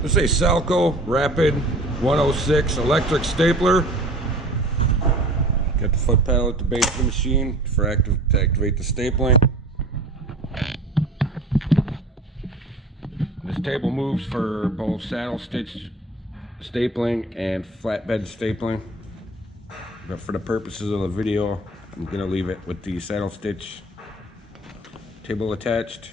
This is a Salco Rapid 106 electric stapler. Got the foot pedal at the base of the machine to activate the stapling. This table moves for both saddle stitch stapling and flatbed stapling. But for the purposes of the video, I'm going to leave it with the saddle stitch table attached.